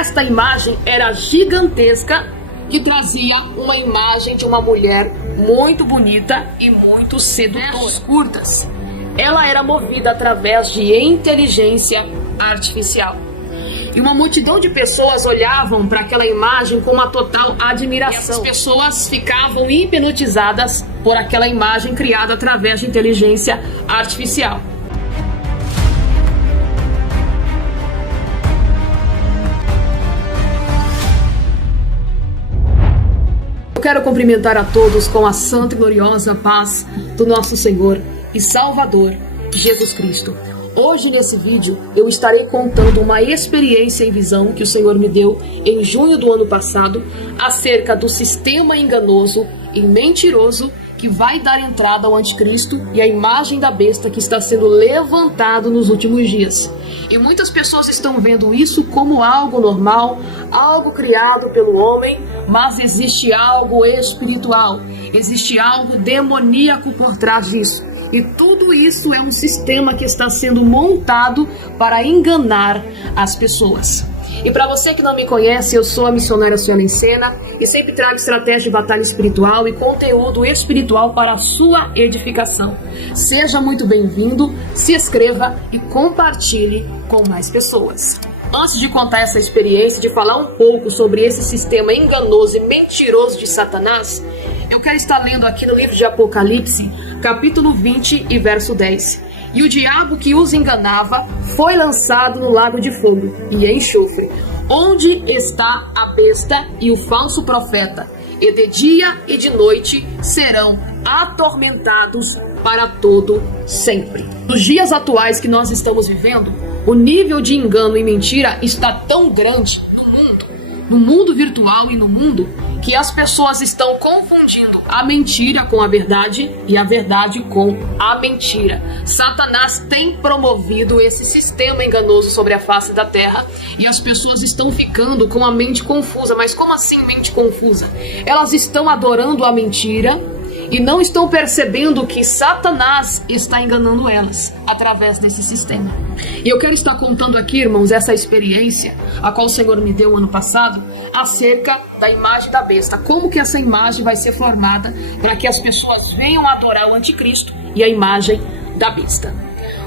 esta imagem era gigantesca, que trazia uma imagem de uma mulher muito bonita e muito sedutora. Curtas. Ela era movida através de inteligência artificial. E uma multidão de pessoas olhavam para aquela imagem com uma total admiração. E as pessoas ficavam hipnotizadas por aquela imagem criada através de inteligência artificial. Eu quero cumprimentar a todos com a santa e gloriosa paz do nosso Senhor e Salvador, Jesus Cristo. Hoje nesse vídeo eu estarei contando uma experiência em visão que o Senhor me deu em junho do ano passado acerca do sistema enganoso e mentiroso que vai dar entrada ao anticristo e à imagem da besta que está sendo levantado nos últimos dias. E muitas pessoas estão vendo isso como algo normal, algo criado pelo homem, mas existe algo espiritual, existe algo demoníaco por trás disso. E tudo isso é um sistema que está sendo montado para enganar as pessoas. E para você que não me conhece, eu sou a missionária Ciana em Cena e sempre trago estratégia de batalha espiritual e conteúdo espiritual para a sua edificação. Seja muito bem-vindo, se inscreva e compartilhe com mais pessoas. Antes de contar essa experiência, de falar um pouco sobre esse sistema enganoso e mentiroso de Satanás, eu quero estar lendo aqui no livro de Apocalipse, capítulo 20 e verso 10. E o diabo que os enganava foi lançado no lago de fogo e enxofre, onde está a besta e o falso profeta, e de dia e de noite serão atormentados para todo sempre. Nos dias atuais que nós estamos vivendo, o nível de engano e mentira está tão grande no mundo virtual e no mundo, que as pessoas estão confundindo a mentira com a verdade e a verdade com a mentira. Satanás tem promovido esse sistema enganoso sobre a face da terra e as pessoas estão ficando com a mente confusa. Mas como assim mente confusa? Elas estão adorando a mentira e não estão percebendo que Satanás está enganando elas através desse sistema. E eu quero estar contando aqui, irmãos, essa experiência a qual o Senhor me deu ano passado acerca da imagem da besta. Como que essa imagem vai ser formada para que as pessoas venham adorar o anticristo e a imagem da besta.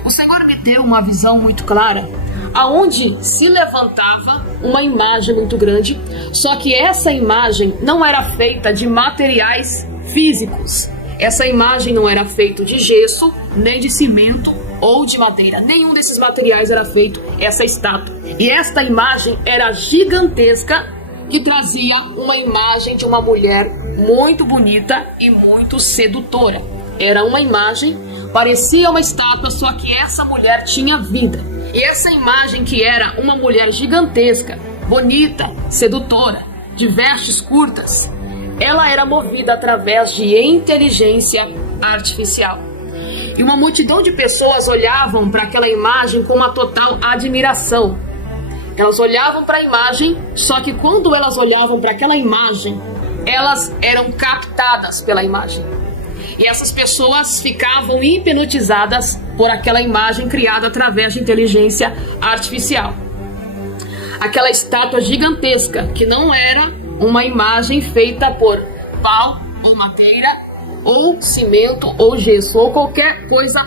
O Senhor me deu uma visão muito clara aonde se levantava uma imagem muito grande, só que essa imagem não era feita de materiais físicos. Essa imagem não era feita de gesso, nem de cimento ou de madeira. Nenhum desses materiais era feito essa estátua. E esta imagem era gigantesca, que trazia uma imagem de uma mulher muito bonita e muito sedutora. Era uma imagem, parecia uma estátua, só que essa mulher tinha vida. E essa imagem, que era uma mulher gigantesca, bonita, sedutora, de vestes curtas, ela era movida através de inteligência artificial. E uma multidão de pessoas olhavam para aquela imagem com uma total admiração. Elas olhavam para a imagem, só que quando elas olhavam para aquela imagem, elas eram captadas pela imagem. E essas pessoas ficavam hipnotizadas por aquela imagem criada através de inteligência artificial. Aquela estátua gigantesca, que não era uma imagem feita por pau ou madeira, ou cimento, ou gesso, ou qualquer coisa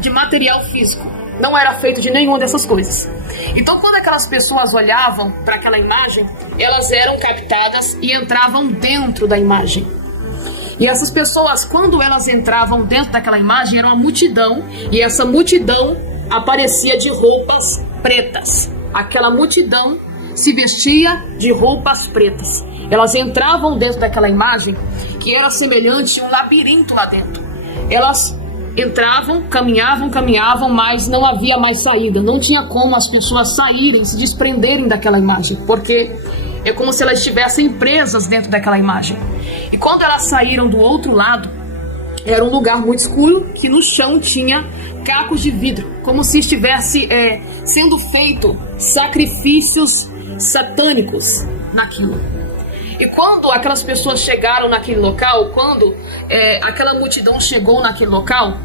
de material físico. Não era feito de nenhuma dessas coisas. Então, quando aquelas pessoas olhavam para aquela imagem, elas eram captadas e entravam dentro da imagem. E essas pessoas, quando elas entravam dentro daquela imagem, era uma multidão, e essa multidão aparecia de roupas pretas. Aquela multidão se vestia de roupas pretas. Elas entravam dentro daquela imagem, que era semelhante a um labirinto lá dentro. Elas entravam, caminhavam, mas não havia mais saída. Não tinha como as pessoas saírem, se desprenderem daquela imagem, porque é como se elas estivessem presas dentro daquela imagem. E quando elas saíram do outro lado, era um lugar muito escuro, que no chão tinha cacos de vidro, como se estivesse sendo feito sacrifícios satânicos naquilo. E quando aquelas pessoas chegaram naquele local, quando aquela multidão chegou naquele local,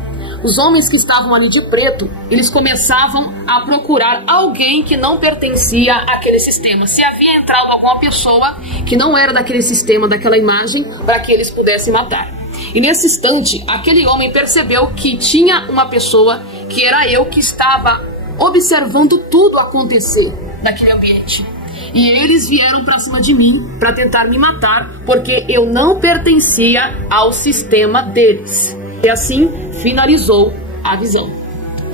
os homens que estavam ali de preto, eles começavam a procurar alguém que não pertencia àquele sistema. Se havia entrado alguma pessoa que não era daquele sistema, daquela imagem, para que eles pudessem matar. E nesse instante, aquele homem percebeu que tinha uma pessoa, que era eu, que estava observando tudo acontecer naquele ambiente. E eles vieram para cima de mim para tentar me matar, porque eu não pertencia ao sistema deles. E assim finalizou a visão.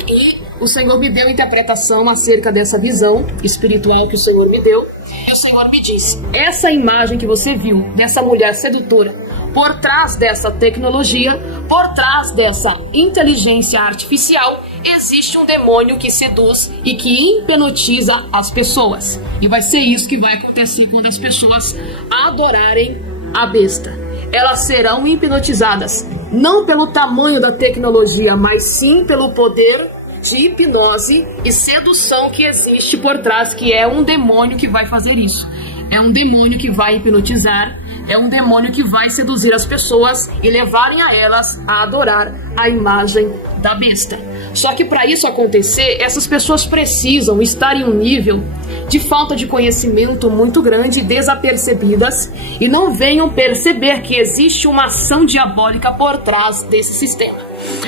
E o Senhor me deu interpretação acerca dessa visão espiritual que o Senhor me deu. E o Senhor me disse: essa imagem que você viu dessa mulher sedutora, por trás dessa tecnologia, por trás dessa inteligência artificial, existe um demônio que seduz e que hipnotiza as pessoas. E vai ser isso que vai acontecer quando as pessoas adorarem a besta. Elas serão hipnotizadas, não pelo tamanho da tecnologia, mas sim pelo poder de hipnose e sedução que existe por trás, que é um demônio que vai fazer isso. É um demônio que vai hipnotizar, é um demônio que vai seduzir as pessoas e levarem a elas a adorar a imagem da besta. Só que para isso acontecer, essas pessoas precisam estar em um nível de falta de conhecimento muito grande, desapercebidas, e não venham perceber que existe uma ação diabólica por trás desse sistema.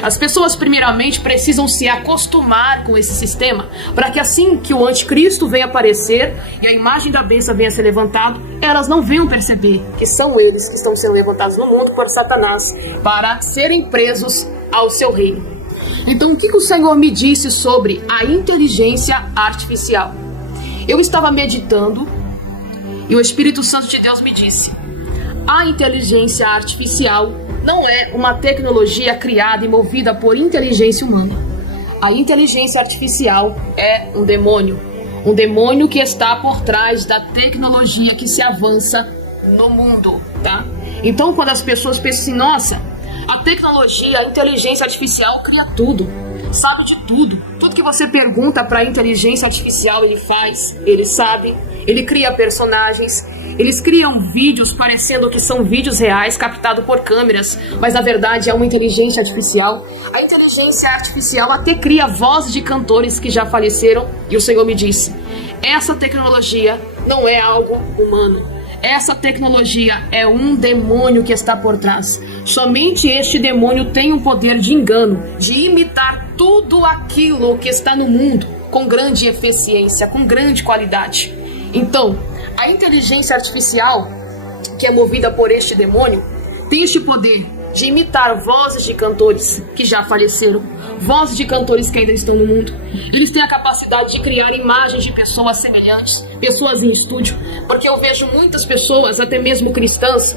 As pessoas primeiramente precisam se acostumar com esse sistema, para que assim que o anticristo venha aparecer e a imagem da besta venha ser levantada, elas não venham perceber que são eles que estão sendo levantados no mundo por Satanás para serem presos ao seu reino. Então, o que o Senhor me disse sobre a inteligência artificial? Eu estava meditando e o Espírito Santo de Deus me disse: a inteligência artificial não é uma tecnologia criada e movida por inteligência humana. A inteligência artificial é um demônio que está por trás da tecnologia que se avança no mundo, tá? Então, quando as pessoas pensam assim: nossa, a tecnologia, a inteligência artificial cria tudo, sabe de tudo. Tudo que você pergunta para a inteligência artificial ele faz, ele sabe, ele cria personagens, eles criam vídeos parecendo que são vídeos reais captados por câmeras, mas na verdade é uma inteligência artificial. A inteligência artificial até cria vozes de cantores que já faleceram, e o Senhor me disse: essa tecnologia não é algo humano. Essa tecnologia é um demônio que está por trás. Somente este demônio tem o poder de engano, de imitar tudo aquilo que está no mundo com grande eficiência, com grande qualidade. Então, a inteligência artificial, que é movida por este demônio, tem este poder de imitar vozes de cantores que já faleceram, vozes de cantores que ainda estão no mundo. Eles têm a capacidade de criar imagens de pessoas semelhantes, pessoas em estúdio, porque eu vejo muitas pessoas, até mesmo cristãs: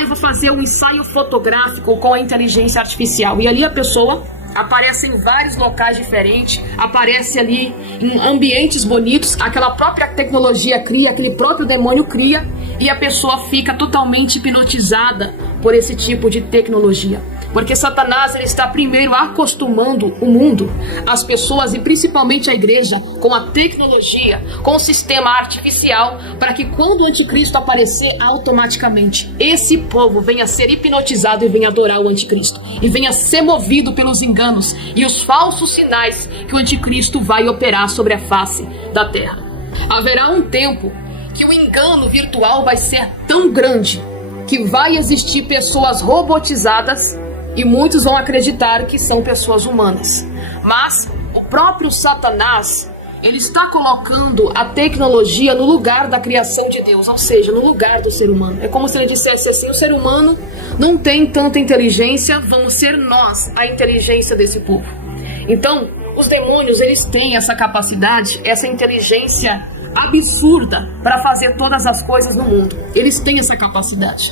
eu vou fazer um ensaio fotográfico com a inteligência artificial, e ali a pessoa aparece em vários locais diferentes, aparece ali em ambientes bonitos, aquela própria tecnologia cria, aquele próprio demônio cria, e a pessoa fica totalmente hipnotizada por esse tipo de tecnologia. Porque Satanás ele está primeiro acostumando o mundo, as pessoas e principalmente a igreja, com a tecnologia, com o sistema artificial, para que quando o anticristo aparecer, automaticamente esse povo venha ser hipnotizado e venha adorar o anticristo, e venha ser movido pelos enganos e os falsos sinais que o anticristo vai operar sobre a face da terra. Haverá um tempo que o engano virtual vai ser tão grande que vai existir pessoas robotizadas e muitos vão acreditar que são pessoas humanas. Mas o próprio Satanás, ele está colocando a tecnologia no lugar da criação de Deus, ou seja, no lugar do ser humano. É como se ele dissesse assim: o ser humano não tem tanta inteligência, vamos ser nós a inteligência desse povo. Então, os demônios, eles têm essa capacidade, essa inteligência absurda para fazer todas as coisas no mundo. Eles têm essa capacidade,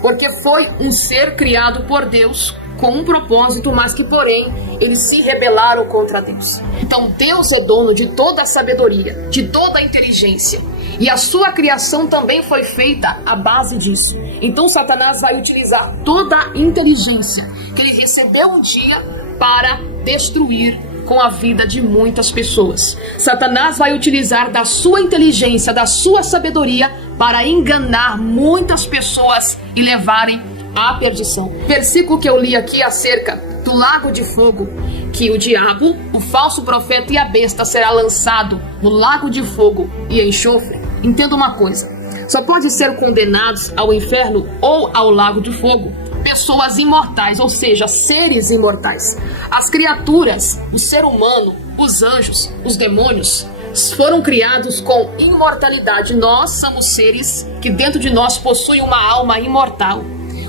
porque foi um ser criado por Deus com um propósito, mas que porém eles se rebelaram contra Deus. Então Deus é dono de toda a sabedoria, de toda a inteligência, e a sua criação também foi feita à base disso. Então Satanás vai utilizar toda a inteligência que ele recebeu um dia para destruir com a vida de muitas pessoas. Satanás vai utilizar da sua inteligência, da sua sabedoria, para enganar muitas pessoas e levarem à perdição. O versículo que eu li aqui acerca do lago de fogo, que o diabo, o falso profeta e a besta será lançado no lago de fogo e enxofre. Entenda uma coisa, só pode ser condenados ao inferno ou ao lago de fogo pessoas imortais, ou seja, seres imortais. As criaturas, o ser humano, os anjos, os demônios, foram criados com imortalidade. Nós somos seres que dentro de nós possuem uma alma imortal.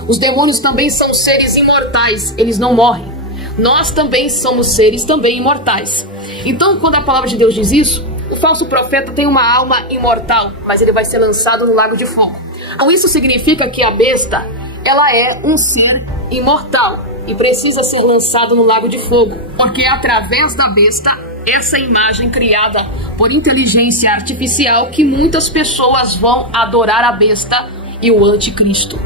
Os demônios também são seres imortais, eles não morrem. Nós também somos seres também imortais. Então, quando a palavra de Deus diz isso, o falso profeta tem uma alma imortal, mas ele vai ser lançado no lago de fogo. Então, isso significa que a besta, ela é um ser imortal e precisa ser lançado no lago de fogo, porque é através da besta, essa imagem criada por inteligência artificial, que muitas pessoas vão adorar a besta e o anticristo.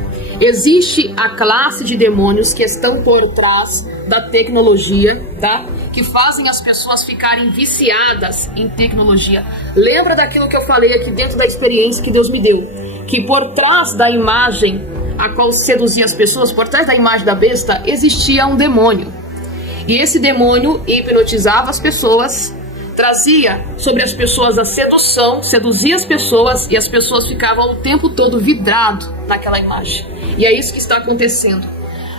Existe a classe de demônios que estão por trás da tecnologia, tá? Que fazem as pessoas ficarem viciadas em tecnologia. Lembra daquilo que eu falei aqui dentro da experiência que Deus me deu? Que por trás da imagem a qual seduzia as pessoas, por trás da imagem da besta, existia um demônio. E esse demônio hipnotizava as pessoas, trazia sobre as pessoas a sedução, seduzia as pessoas e as pessoas ficavam o tempo todo vidrado naquela imagem. E é isso que está acontecendo.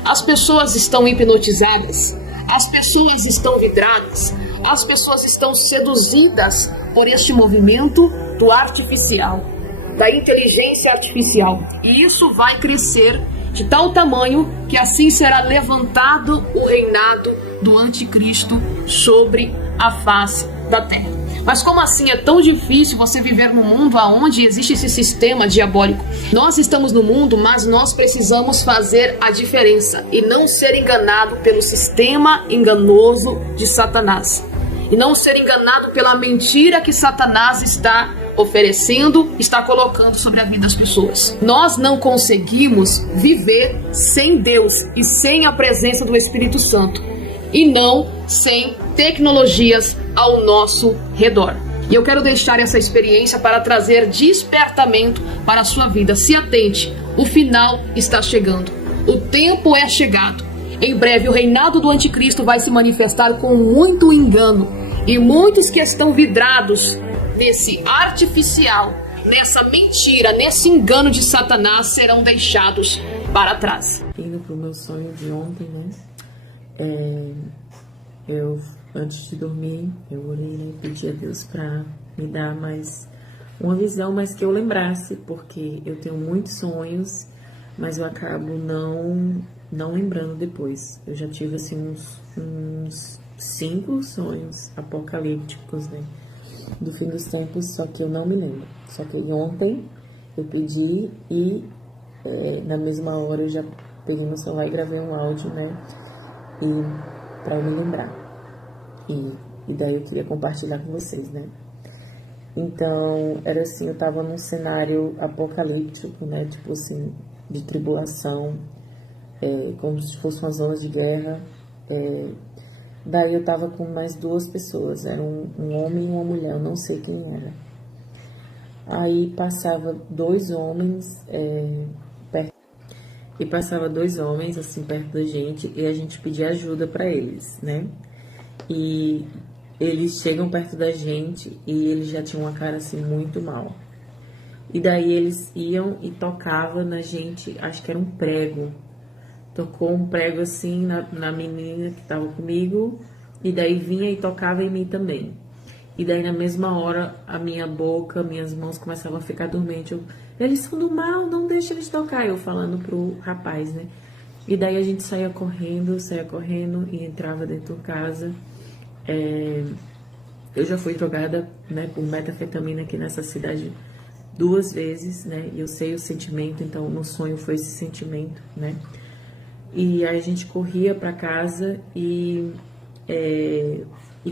As pessoas estão hipnotizadas, as pessoas estão vidradas, as pessoas estão seduzidas por este movimento do artificial, da inteligência artificial. E isso vai crescer de tal tamanho que assim será levantado o reinado do anticristo sobre a face da terra. Mas como assim é tão difícil você viver num mundo onde existe esse sistema diabólico? Nós estamos no mundo, mas nós precisamos fazer a diferença e não ser enganado pelo sistema enganoso de Satanás. E não ser enganado pela mentira que Satanás está oferecendo, está colocando sobre a vida das pessoas. Nós não conseguimos viver sem Deus e sem a presença do Espírito Santo, e não sem tecnologias ao nosso redor. E eu quero deixar essa experiência para trazer despertamento para a sua vida. Se atente, o final está chegando. O tempo é chegado. Em breve o reinado do anticristo vai se manifestar com muito engano. E muitos que estão vidrados nesse artificial, nessa mentira, nesse engano de Satanás, serão deixados para trás. Indo para o meu sonho de ontem, né? Eu, antes de dormir, eu orei, né, e pedi a Deus para me dar mais uma visão, mas que eu lembrasse, porque eu tenho muitos sonhos, mas eu acabo não lembrando depois. Eu já tive, assim, uns 5 sonhos apocalípticos, né, do fim dos tempos, só que eu não me lembro. Só que ontem eu pedi e na mesma hora eu já peguei meu celular e gravei um áudio, né, e para eu me lembrar. E daí eu queria compartilhar com vocês, né. Então, era assim, eu tava num cenário apocalíptico, né, tipo assim, de tribulação, como se fosse uma zona de guerra. Daí eu tava com mais 2 pessoas, era um homem e uma mulher, eu não sei quem era. Aí passava 2 homens, assim, perto da gente, e a gente pedia ajuda pra eles, né? E eles chegam perto da gente e eles já tinham uma cara, assim, muito mal. E daí eles iam e tocavam na gente, acho que era um prego. Tocou um prego, assim, na menina que tava comigo, e daí vinha e tocava em mim também. E daí, na mesma hora, a minha boca, minhas mãos começavam a ficar dormentes. Eles são do mal, não deixa eles tocar. Eu falando pro rapaz, né? E daí a gente saía correndo e entrava dentro de casa. Eu já fui drogada, né, por metafetamina aqui nessa cidade 2 vezes, né? E eu sei o sentimento, então no sonho foi esse sentimento, né? E aí a gente corria pra casa e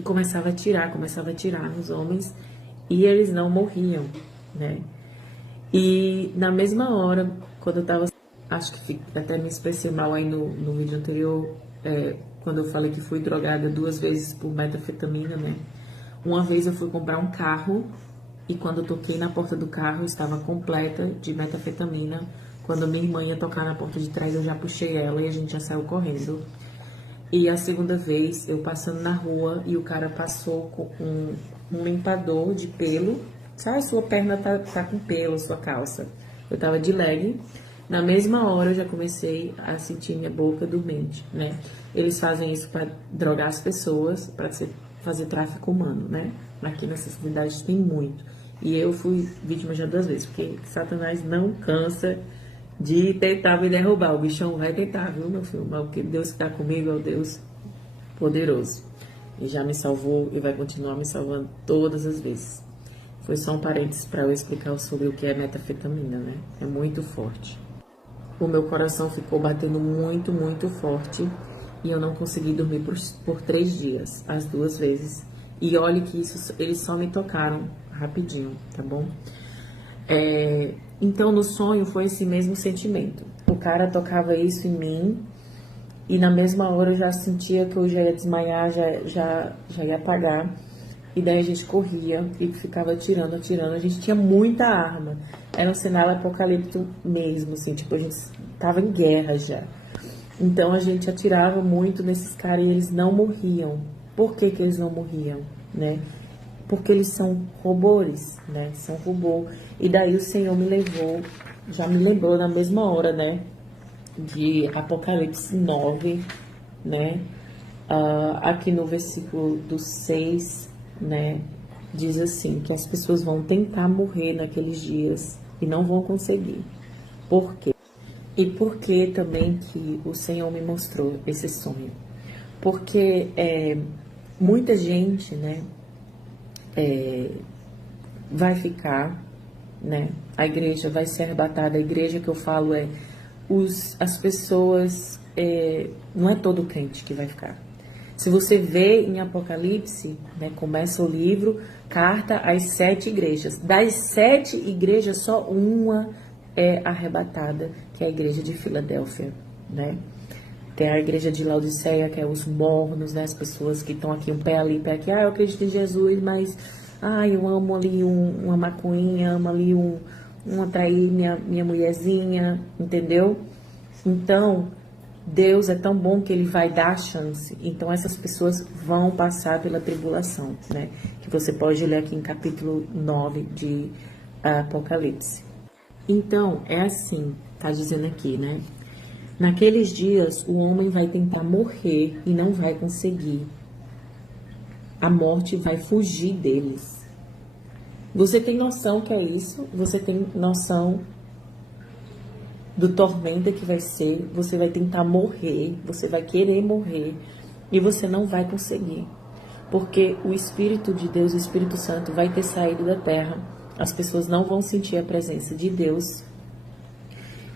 começava a atirar nos homens, e eles não morriam, né? E na mesma hora, quando eu tava, acho que até me expressei mal aí no vídeo anterior, quando eu falei que fui drogada 2 vezes por metafetamina, né? Uma vez eu fui comprar um carro, e quando eu toquei na porta do carro, estava completa de metafetamina. Quando minha irmã ia tocar na porta de trás, eu já puxei ela e a gente já saiu correndo. E a segunda vez, eu passando na rua e o cara passou com um limpador de pelo. Sabe, sua perna tá com pelo, sua calça. Eu tava de legging. Na mesma hora eu já comecei a sentir minha boca dormente, né? Eles fazem isso para drogar as pessoas, para fazer tráfico humano, né? Aqui nessa cidade tem muito. E eu fui vítima já 2 vezes, porque Satanás não cansa de tentar me derrubar. O bichão vai tentar, viu, meu filho? Mas porque Deus que tá comigo é o Deus poderoso. E já me salvou e vai continuar me salvando todas as vezes. Foi só um parênteses para eu explicar sobre o que é metanfetamina, né? É muito forte. O meu coração ficou batendo muito, muito forte e eu não consegui dormir por 3 dias, as 2 vezes. E olha que isso, eles só me tocaram rapidinho, tá bom? Então, no sonho foi esse mesmo sentimento. O cara tocava isso em mim e na mesma hora eu já sentia que eu já ia desmaiar, já ia apagar. E daí a gente corria e ficava atirando. A gente tinha muita arma. Era um cenário apocalíptico mesmo, assim, tipo, a gente tava em guerra já. Então a gente atirava muito nesses caras e eles não morriam. Por que eles não morriam, né? Porque eles são robôs, né? São robô. E daí o Senhor me levou, já me lembrou na mesma hora, né? De Apocalipse 9, né? Aqui no versículo do 6, né, diz assim, que as pessoas vão tentar morrer naqueles dias e não vão conseguir. Por quê? E por que também que o Senhor me mostrou esse sonho? Porque muita gente, né, vai ficar, né, a igreja vai ser arrebatada. A igreja que eu falo as pessoas, não é todo crente que vai ficar. Se você vê em Apocalipse, né, começa o livro, carta às 7 igrejas. Das 7 igrejas, só uma é arrebatada, que é a igreja de Filadélfia, né? Tem a igreja de Laodiceia, que é os mornos, né, as pessoas que estão aqui, um pé ali, um pé aqui. Eu acredito em Jesus, mas eu amo ali uma maconhinha, amo ali um atrair minha mulherzinha, entendeu? Então, Deus é tão bom que Ele vai dar chance. Então essas pessoas vão passar pela tribulação, né? Que você pode ler aqui em capítulo 9 de Apocalipse. Então, é assim, tá dizendo aqui, né? Naqueles dias, o homem vai tentar morrer e não vai conseguir. A morte vai fugir deles. Você tem noção que é isso? Você tem noção do tormento que vai ser? Você vai tentar morrer, você vai querer morrer e você não vai conseguir, porque o Espírito de Deus, o Espírito Santo vai ter saído da terra, as pessoas não vão sentir a presença de Deus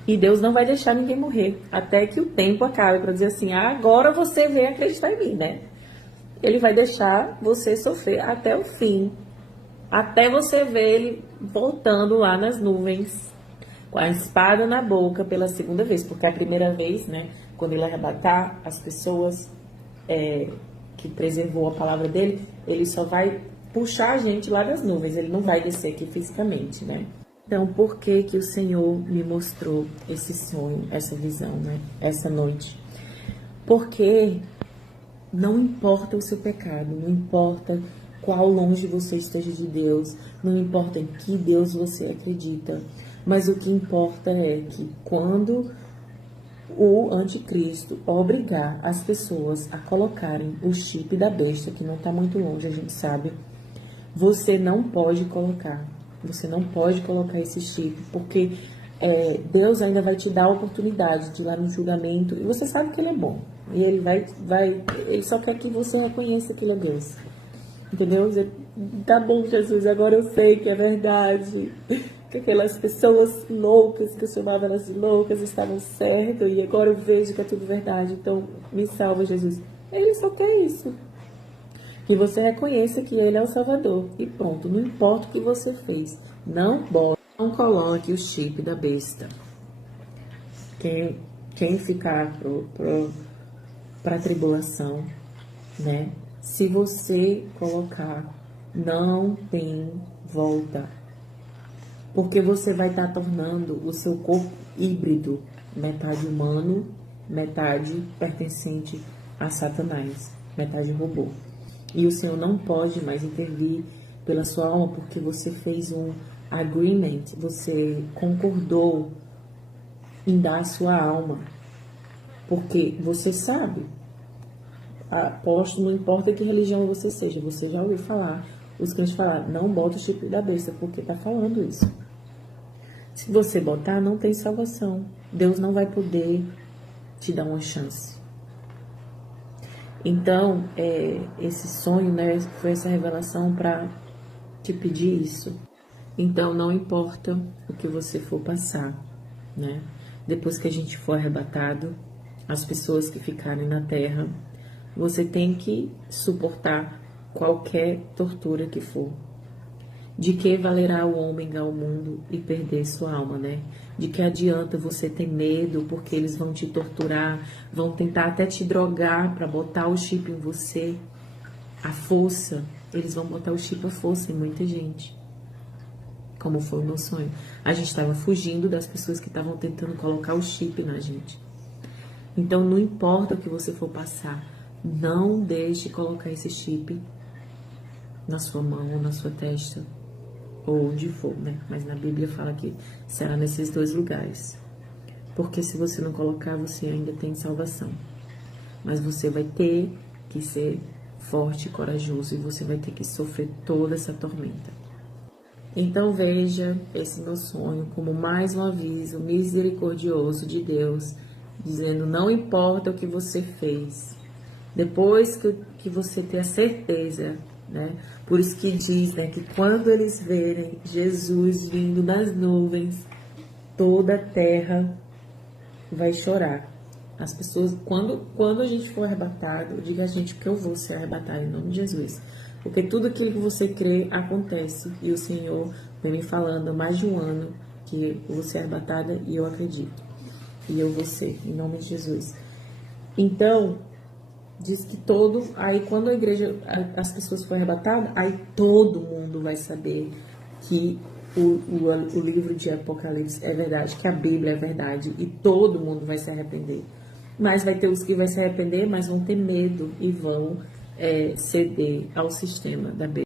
e Deus não vai deixar ninguém morrer até que o tempo acabe, para dizer assim, agora você vem acreditar em mim, né? Ele vai deixar você sofrer até o fim, até você ver ele voltando lá nas nuvens com a espada na boca pela segunda vez, porque a primeira vez, né, quando ele arrebatar as pessoas que preservou a palavra dele, ele só vai puxar a gente lá das nuvens, ele não vai descer aqui fisicamente, né? Então, por que que o Senhor me mostrou esse sonho, essa visão, né, essa noite? Porque não importa o seu pecado, não importa qual longe você esteja de Deus, não importa em que Deus você acredita, mas o que importa é que quando o anticristo obrigar as pessoas a colocarem o chip da besta, que não está muito longe, a gente sabe, você não pode colocar. Você não pode colocar esse chip, porque Deus ainda vai te dar a oportunidade de ir lá no julgamento, e você sabe que Ele é bom. E Ele Ele só quer que você reconheça que Ele é Deus. Entendeu? Tá bom, Jesus, agora eu sei que é verdade. Que aquelas pessoas loucas, que eu chamava elas de loucas, estavam certas, e agora eu vejo que é tudo verdade. Então, me salva, Jesus. Ele só quer isso. Que você reconheça que Ele é o Salvador. E pronto, não importa o que você fez. Não coloque o chip da besta. Quem ficar para a tribulação, né? Se você colocar, não tem volta. Porque você vai estar tornando o seu corpo híbrido, metade humano, metade pertencente a Satanás, metade robô. E o Senhor não pode mais intervir pela sua alma porque você fez um agreement, você concordou em dar a sua alma. Porque você sabe, aposto, não importa que religião você seja, você já ouviu falar, os crentes falar, não bota o chip da besta, porque tá falando isso. Se você botar, não tem salvação. Deus não vai poder te dar uma chance. Então, esse sonho, né, foi essa revelação para te pedir isso. Então, não importa o que você for passar, né? Depois que a gente for arrebatado, as pessoas que ficarem na terra, você tem que suportar qualquer tortura que for. De que valerá o homem ganhar o mundo e perder sua alma, né? De que adianta você ter medo porque eles vão te torturar, vão tentar até te drogar para botar o chip em você, a força, eles vão botar o chip à força em muita gente. Como foi o meu sonho. A gente estava fugindo das pessoas que estavam tentando colocar o chip na gente. Então, não importa o que você for passar, não deixe colocar esse chip na sua mão ou na sua testa, ou onde for, né? Mas na Bíblia fala que será nesses dois lugares. Porque se você não colocar, você ainda tem salvação. Mas você vai ter que ser forte e corajoso e você vai ter que sofrer toda essa tormenta. Então veja esse meu sonho como mais um aviso misericordioso de Deus, dizendo, não importa o que você fez, depois que você ter a certeza, né? Por isso que diz, né, que quando eles verem Jesus vindo das nuvens, toda a terra vai chorar. As pessoas, quando a gente for arrebatado, diga a gente que eu vou ser arrebatado em nome de Jesus. Porque tudo aquilo que você crê acontece. E o Senhor vem me falando há mais de um ano que eu vou ser arrebatada e eu acredito. E eu vou ser, em nome de Jesus. Então, diz que aí quando a igreja, as pessoas forem arrebatadas, aí todo mundo vai saber que o livro de Apocalipse é verdade, que a Bíblia é verdade, e todo mundo vai se arrepender. Mas vai ter os que vão se arrepender, mas vão ter medo e vão ceder ao sistema da Bíblia.